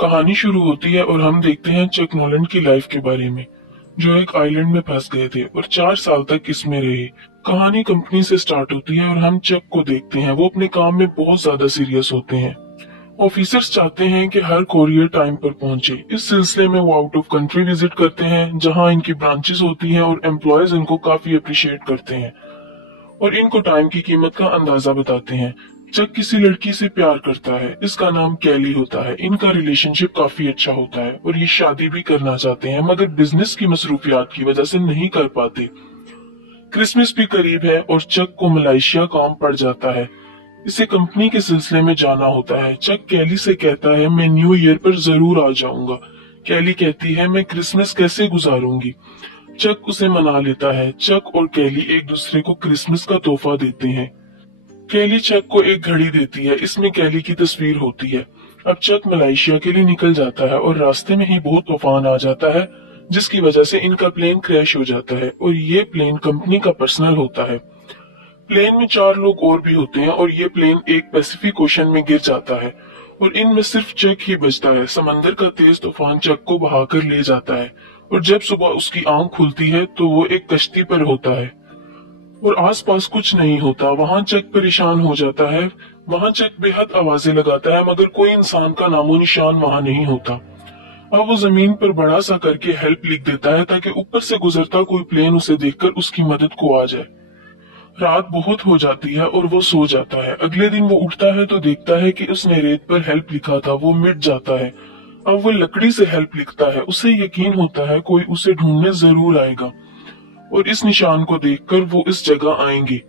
कहानी शुरू होती है और हम देखते हैं चक नोलन की लाइफ के बारे में, जो एक आइलैंड में फंस गए थे और 4 साल तक इसमें रहे। कहानी कंपनी से स्टार्ट होती है और हम चक को देखते हैं। वो अपने काम में बहुत ज्यादा सीरियस होते हैं। ऑफिसर्स चाहते हैं कि हर कोरियर टाइम पर पहुंचे। इस सिलसिले में वो आउट ऑफ कंट्री विजिट करते हैं, जहां इनकी ब्रांचेस होती हैं और एम्प्लॉयज इनको काफी अप्रिशिएट करते हैं और इनको टाइम की कीमत का अंदाजा बताते हैं। चक किसी लड़की से प्यार करता है, इसका नाम कैली होता है। इनका रिलेशनशिप काफी अच्छा होता है और ये शादी भी करना चाहते हैं, मगर बिजनेस की मसरूफियात की वजह से नहीं कर पाते। क्रिसमस भी करीब है और चक को मलेशिया काम पड़ जाता है। इसे कंपनी के सिलसिले में जाना होता है। चक कैली से कहता है, मैं न्यू ईयर पर जरूर आ जाऊंगा। कैली कहती है, मैं क्रिसमस कैसे गुजारूंगी। चक उसे मना लेता है। चक और कैली एक दूसरे को क्रिसमस का तोहफा देते हैं। कैली चक को एक घड़ी देती है, इसमें कैली की तस्वीर होती है। अब चक मलेशिया के लिए निकल जाता है और रास्ते में ही बहुत तूफान आ जाता है, जिसकी वजह से इनका प्लेन क्रैश हो जाता है और ये प्लेन कंपनी का पर्सनल होता है। प्लेन में 4 लोग और भी होते हैं और ये प्लेन एक पैसिफिक ओशन में गिर जाता है और इनमें सिर्फ चक ही बचता है। समंदर का तेज तूफान चक को बहाकर ले जाता है और जब सुबह उसकी आंख खुलती है तो वो एक कश्ती पर होता है और आसपास कुछ नहीं होता। वहां चक परेशान हो जाता है। वहां चक बेहद आवाजें लगाता है, मगर कोई इंसान का नामो निशान वहां नहीं होता। अब वो जमीन पर बड़ा सा करके हेल्प लिख देता है, ताकि ऊपर से गुजरता कोई प्लेन उसे देखकर उसकी मदद को आ जाए। रात बहुत हो जाती है और वो सो जाता है। अगले दिन वो उठता है तो देखता है कि उसने रेत पर हेल्प लिखा था, वो मिट जाता है। अब वो लकड़ी से हेल्प लिखता है। उसे यकीन होता है कोई उसे ढूंढने जरूर आएगा और इस निशान को देखकर वो इस जगह आएंगे।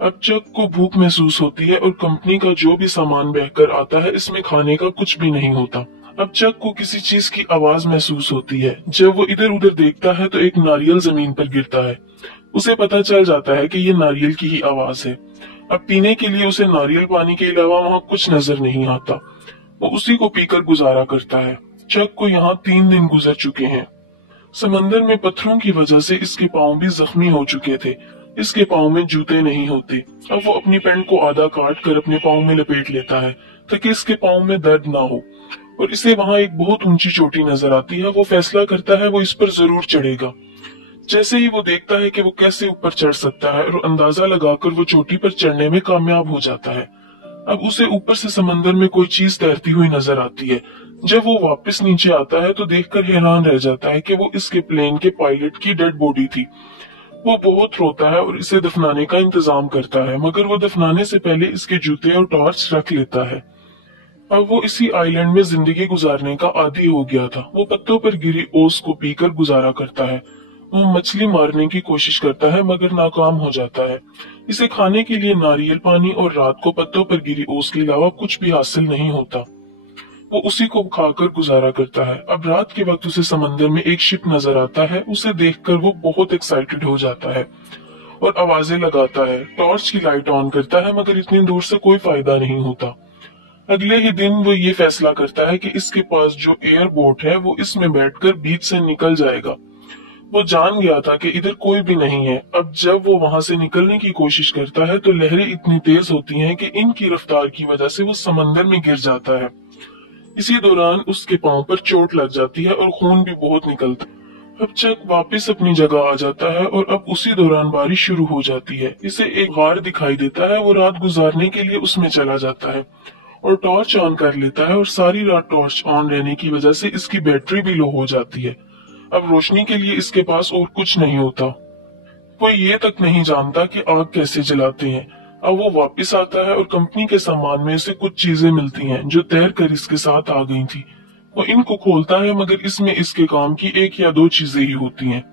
अब चक को भूख महसूस होती है और कंपनी का जो भी सामान बहकर आता है, इसमें खाने का कुछ भी नहीं होता। अब चक को किसी चीज की आवाज महसूस होती है। जब वो इधर उधर देखता है तो एक नारियल जमीन पर गिरता है। उसे पता चल जाता है कि ये नारियल की ही आवाज है। अब पीने के लिए उसे नारियल पानी के अलावा वहाँ कुछ नजर नहीं आता। वो उसी को पीकर गुजारा करता है। चक को यहाँ 3 दिन गुजर चुके हैं। समंदर में पत्थरों की वजह से इसके पांव भी जख्मी हो चुके थे। इसके पांव में जूते नहीं होते। अब वो अपनी पैंट को आधा काट कर अपने पांव में लपेट लेता है, ताकि इसके पांव में दर्द ना हो। और इसे वहां एक बहुत ऊंची चोटी नजर आती है। वो फैसला करता है वो इस पर जरूर चढ़ेगा। जैसे ही वो देखता है कि वो कैसे ऊपर चढ़ सकता है, और अंदाजा लगाकर वो चोटी पर चढ़ने में कामयाब हो जाता है। अब उसे ऊपर से समंदर में कोई चीज तैरती हुई नजर आती है। जब वो वापस नीचे आता है तो देखकर हैरान रह जाता है कि वो इसके प्लेन के पायलट की डेड बॉडी थी। वो बहुत रोता है और इसे दफनाने का इंतजाम करता है, मगर वो दफनाने से पहले इसके जूते और टॉर्च रख लेता है। अब वो इसी आइलैंड में जिंदगी गुजारने का आदी हो गया था। वो पत्तों पर गिरी ओस को पीकर गुजारा करता है। वो मछली मारने की कोशिश करता है, मगर नाकाम हो जाता है। इसे खाने के लिए नारियल पानी और रात को पत्तों पर गिरी ओस के अलावा कुछ भी हासिल नहीं होता। वो उसी को खाकर गुजारा करता है। अब रात के वक्त उसे समंदर में एक शिप नजर आता है। उसे देखकर वो बहुत एक्साइटेड हो जाता है और आवाजें लगाता है। टॉर्च की लाइट ऑन करता है, मगर इतनी दूर से कोई फायदा नहीं होता। अगले ही दिन वो ये फैसला करता है कि इसके पास जो एयर बोट है वो इसमें बैठकर बीच से निकल जाएगा। वो जान गया था कि इधर कोई भी नहीं है। अब जब वो वहां से निकलने की कोशिश करता है तो लहरें इतनी तेज होती हैं कि इनकी रफ्तार की वजह से वो समंदर में गिर जाता है। इसी दौरान उसके पांव पर चोट लग जाती है और खून भी बहुत निकलता है। अब चक वापस अपनी जगह आ जाता है और अब उसी दौरान बारिश शुरू हो जाती है। इसे एक गार दिखाई देता है। वो रात गुजारने के लिए उसमें चला जाता है और टॉर्च ऑन कर लेता है, और सारी रात टॉर्च ऑन रहने की वजह से इसकी बैटरी भी लो हो जाती है। अब रोशनी के लिए इसके पास और कुछ नहीं होता। वो ये तक नहीं जानता कि आग कैसे जलाते हैं। अब वो वापस आता है और कंपनी के सामान में से कुछ चीजें मिलती हैं जो तैर कर इसके साथ आ गई थी। वो इनको खोलता है, मगर इसमें इसके काम की 1 या 2 चीजें ही होती हैं।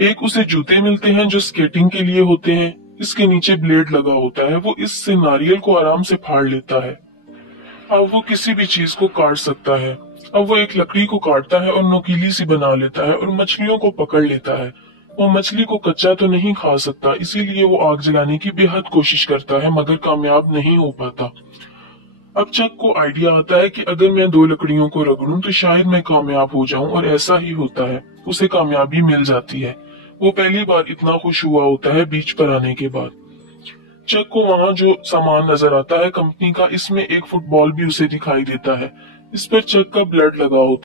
एक उसे जूते मिलते हैं जो स्केटिंग के लिए होते हैं। इसके नीचे ब्लेड लगा होता है। वो इससे नारियल को आराम से फाड़ लेता है। अब वो किसी भी चीज को काट सकता है। अब वो एक लकड़ी को काटता है और नुकीली सी बना लेता है और मछलियों को पकड़ लेता है। वो मछली को कच्चा तो नहीं खा सकता, इसीलिए वो आग जलाने की बेहद कोशिश करता है, मगर कामयाब नहीं हो पाता। अब चक को आइडिया आता है कि अगर मैं 2 लकड़ियों को रगड़ूं तो शायद मैं कामयाब हो जाऊं, और ऐसा ही होता है। उसे कामयाबी मिल जाती है। वो पहली बार इतना खुश हुआ होता है बीच पर आने के बाद। चक को वहां जो सामान नजर आता है कंपनी का, इसमें एक फुटबॉल भी उसे दिखाई देता है। इस पर चक का ब्लड लगा होता